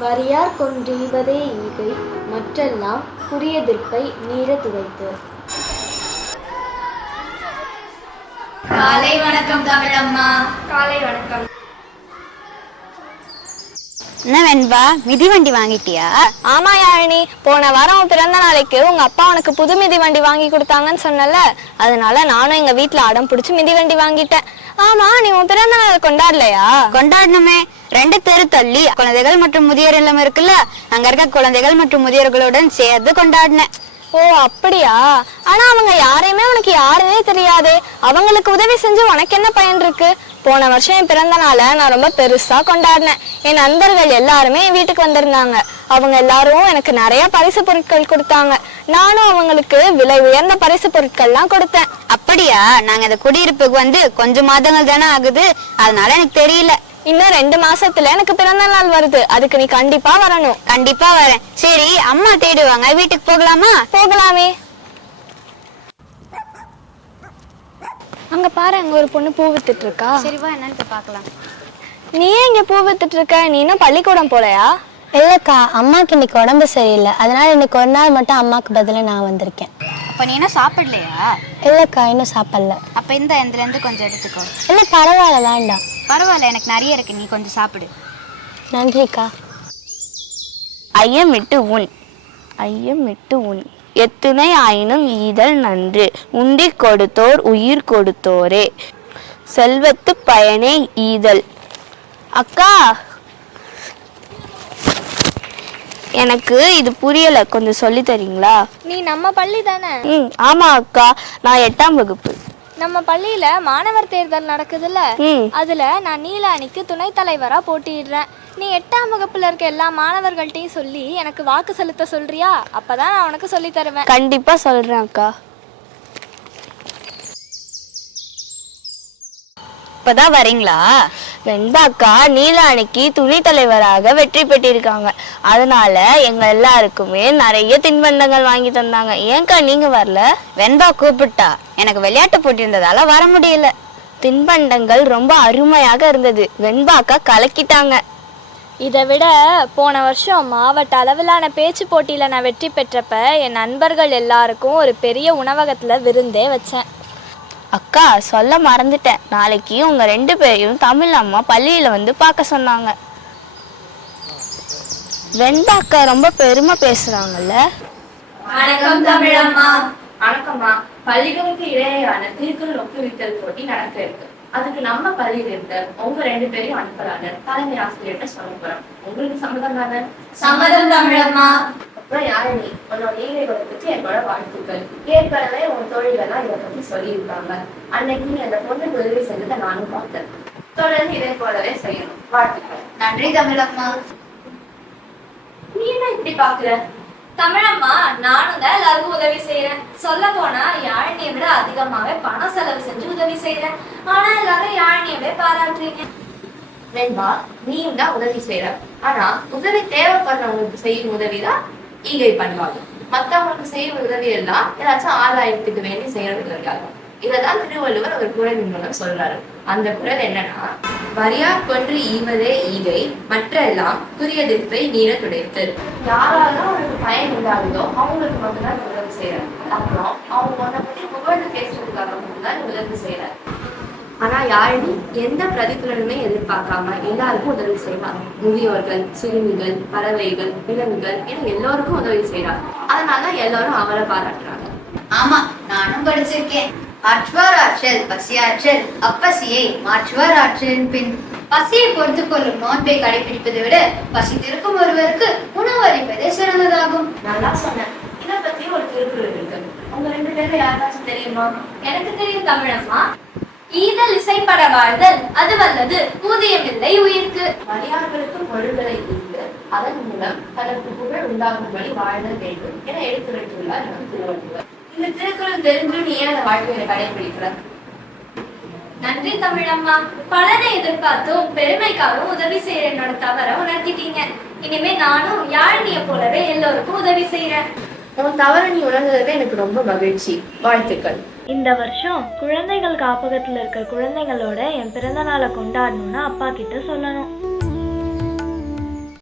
வரியார் கொன்றீவதே ஈகை மற்றெல்லாம் குறியெதிர்ப்பை நீர துடைத்து. காலை வணக்கம் தமிழம்மா. காலை வணக்கம். என்ன வெண்பா, மிதிவண்டி வாங்கிட்டியா? ஆமா யாழினி, போன வாரம் பிறந்த நாளைக்கு உங்க அப்பா உனக்கு புது மிதிவண்டி வாங்கி கொடுத்தாங்கன்னு சொன்னல, அதனால நானும் எங்க வீட்டுல அடம் பிடிச்சி மிதிவண்டி வாங்கிட்டேன். ஆமா, நீ உன் பிறந்த நாளை கொண்டாடலையா? கொண்டாடணுமே. 2 தெரு தள்ளி குழந்தைகள் மற்றும் முதியோர் இல்லம் இருக்குல்ல, அங்க இருக்க குழந்தைகள் மற்றும் முதியோர்களுடன் சேர்ந்து கொண்டாடினேன். ஓ அப்படியா? ஆனா அவங்க யாரையுமே உனக்கு யாருன்னே தெரியாது. அவங்களுக்கு உதவி செஞ்சு உனக்கு என்ன பயன் இருக்கு? போன வருஷம் என் பிறந்த நாளை நான் ரொம்ப பெருசா கொண்டாடினேன். என் நண்பர்கள் எல்லாருமே என் வீட்டுக்கு வந்திருந்தாங்க. அவங்க எல்லாரும் எனக்கு நிறைய பரிசு பொருட்கள் கொடுத்தாங்க. நானும் அவங்களுக்கு விலை உயர்ந்த பரிசு பொருட்கள்லாம் கொடுத்தேன். அப்படியா? நாங்க இந்த குடியிருப்புக்கு வந்து கொஞ்சம் மாதங்கள் தானே ஆகுது, அதனால எனக்கு தெரியல. இன்னும் 2 மாசத்துல எனக்கு பிறந்த நாள் வருது, அதுக்கு நீ கண்டிப்பா வரணும். கண்டிப்பா வரேன். சரி, அம்மா தேடுவாங்க, வீட்டுக்கு போகலாமா? போகலாமே. அங்க பாரு, அங்க ஒரு பொண்ணு பூ வித்துட்டு இருக்கா. சரி வா, என்னன்னு பாக்கலாம். நீ ஏன் இங்க பூ வித்துட்டு இருக்க? நீ இன்னும் பள்ளிக்கூடம் போலையா? இல்லக்கா, அம்மாக்கு இன்னைக்கு உடம்பு சரியில்லை, அதனால இன்னைக்கு ஒரு நாள் மட்டும் அம்மாக்கு பதிலா நான் வந்திருக்கேன். அப்ப நீ என்ன சாப்பிடலையா? இல்லக்கா, இன்னும் சாப்பிடல. அப்ப இந்த இதுல இருந்து கொஞ்சம் எடுத்துக்கோ. இல்லை பரவாயில்ல, வேண்டாம். பரவாயில்ல, எனக்கு நிறைய இருக்கு, நீ கொஞ்சம் சாப்பிடு. நன்றிக்கா. ஐயமிட்டு உன் எத்துணை ஆயினும் ஈதல் நன்று, உண்டி கொடுத்தோர் உயிர் கொடுத்தோரே, செல்வத்து பயனே ஈதல். அக்கா, எனக்கு இது புரியல, கொஞ்சம் சொல்லி தரீங்களா? நீ நம்ம பள்ளி தானே? ஆமா அக்கா, நான் 8ஆம் வகுப்பு. நம்ம பள்ளியில மாணவர் தேர்தல் நடக்குதுல்ல, அதுல நான் நீல அணிக்கு துணை தலைவரா போட்டியிடுறேன். நீ 8ஆம் வகுப்புல இருக்க எல்லா மாணவர்கள்ட்டையும் சொல்லி எனக்கு வாக்கு செலுத்த சொல்றியா? அப்பதான் நான் உனக்கு சொல்லி தருவேன். கண்டிப்பா சொல்றேன் அக்கா. இப்பதான் வரீங்களா? வெண்பாக்கா நீல அணிக்கு துணை தலைவராக வெற்றி பெற்றிருக்காங்க. அதனால எங்க எல்லாருக்குமே நிறைய தின்பண்டங்கள் வாங்கி தந்தாங்க. ஏன்க்கா நீங்க வரல? வெண்பா கூப்பிட்டா, எனக்கு விளையாட்டு போட்டி இருந்ததால வர முடியல. தின்பண்டங்கள் ரொம்ப அருமையாக இருந்தது. வெண்பாக்கா கலக்கிட்டாங்க. இதை விட போன வருஷம் மாவட்ட அளவிலான பேச்சு போட்டியில நான் வெற்றி பெற்றப்ப என் நண்பர்கள் எல்லாருக்கும் ஒரு பெரிய உணவகத்துல விருந்தே வச்சேன். அக்கா, சொல்ல மறந்துட்டேன், நாளைக்கு உங்க 2 பேரையும் தமிழ் அம்மா பள்ளியில வந்து பார்க்க சொன்னாங்க. வெண்பாக்கா ரொம்ப பெருமை பேசுறாங்கல்ல. வணக்கம் தமிழம்மா. வணக்கம்மா. பள்ளிகளுக்கு இடையேயான திருக்குறள் ஒப்புவித்தல் போட்டி நடக்க இருக்கு. அதுக்கு நம்ம பள்ளியில இருந்து உங்க 2 பேரையும் அனுப்பலான்னு தலைமை ஆசிரியர்கிட்ட சொல்ல போறோம். உங்களுக்கு சம்மதம் தானே? சம்மதம் தமிழம்மா. அப்புறம் யாழினி, உன்னோட ஈகைகளை பற்றி என்னோட வாழ்த்துக்கள். ஏற்கனவே உன் தோழிகள்லாம் இதை பத்தி சொல்லியிருக்காங்க. அன்னைக்கு நீ அந்த பொண்ணுக்கு உதவி செஞ்சதை நானும் பார்த்தேன். தொடர்ந்து இதே போலவே செய்யணும். வாழ்த்துக்கள். நன்றி தமிழம்மா. நீ என்ன இப்படி பாக்குற? தமிழம்மா, நானும் தான் எல்லாருக்கும் உதவி செய்யறேன். சொல்ல போனா யாழினியை விட அதிகமாவே பணம் செலவு செஞ்சு உதவி செய்யறேன். ஆனா எல்லாரும் யாழினியவே பாராட்டுறீங்க. வெண்பா, நீயும் தான் உதவி செய்யற. ஆனா உதவி தேவைப்படுறவங்களுக்கு செய்யும் உதவிதான் ஈகை பண்ணுவாங்க. மத்தவங்களுக்கு செய்யும் உதவி எல்லாம் ஏதாச்சும் ஆதாயத்துக்கு வேண்டி செய்யறதுக்காக. இததான் திருவள்ளுவர் ஒரு குறளின் மூலம் சொல்றாரு. அந்த குறள் என்னன்னா, வரியார் கொன்று ஈவதே ஈகை மற்றெல்லாம் குறியெதிர்ப்பை நீர துடைத்து. யாராலும் அவங்களுக்கு பயன் உண்டாகுதோ அவங்களுக்கு மட்டும்தான் உதவி செய்யறாங்க. அப்புறம் அவங்க உன்னை பத்தி புகழ்ந்து பேசுறதுக்காக மட்டும்தான் உதவி செய்யறாங்க. ஆனா யாழினி எந்த பிரதிபலனுமே எதிர்பார்க்காம எல்லாருக்கும் உதவி செய்வாங்க. முதியோர்கள், சிறுமிகள், பறவைகள், விலங்குகள் என எல்லோருக்கும் உதவி செய்யறாங்க. அதனாலதான் எல்லாரும் அவரை பாராட்டுறாங்க. ஆமா, நானும் படிச்சிருக்கேன். ஆற்றுவார் ஆற்றல் பசியாற்றல், அப்பசியை மாற்றுவார் ஆற்றலின் பின். பசியை பொறுத்து கொள்ளும் நோன்பை கடைபிடிப்பதை விட பசித்திருக்கும் ஒருவருக்கு உணவு அளிப்பதே சிறந்ததாகும். நல்லா சொன்னேன். இதை பத்தி ஒரு திருக்குறள் இருக்கு. உங்க 2 பேரும் யாராச்சும் தெரியுமா? எனக்கு தெரியும் தமிழம்மா. ஈதல் இசைப்பட வாழ்தல், அது வல்லது ஊதியமில்லை உயிர்க்கு. வலியார்களுக்கு பொருள்களை ஈர்த்து அதன் மூலம் தனக்கு புகழ் உண்டாகும்படி வாழ்தல் வேண்டும் என எடுத்துரைத்துள்ளார் நமது திருவள்ளுவர். இந்த திருக்குறள் தெரிஞ்சு நீ ஏன் அந்த வாழ்க்கையை கடைபிடிக்கிற? நன்றி தமிழம்மா. பலனை எதிர்பார்த்தும் பெருமைக்காகவும் உதவி செய்யற என்னோட தவற உணர்த்திட்டீங்க. இனிமே நானும் யாழினியை போலவே எல்லோருக்கும் உதவி செய்யறேன். உன் தவற நீ உணர்ந்தது எனக்கு ரொம்ப மகிழ்ச்சி. வாழ்த்துக்கள். இந்த வருஷம் குழந்தைகள் காப்பகத்துல இருக்க குழந்தைங்களோட என் பிறந்த நாளை கொண்டாடணும்னு அப்பா கிட்ட சொல்லணும்.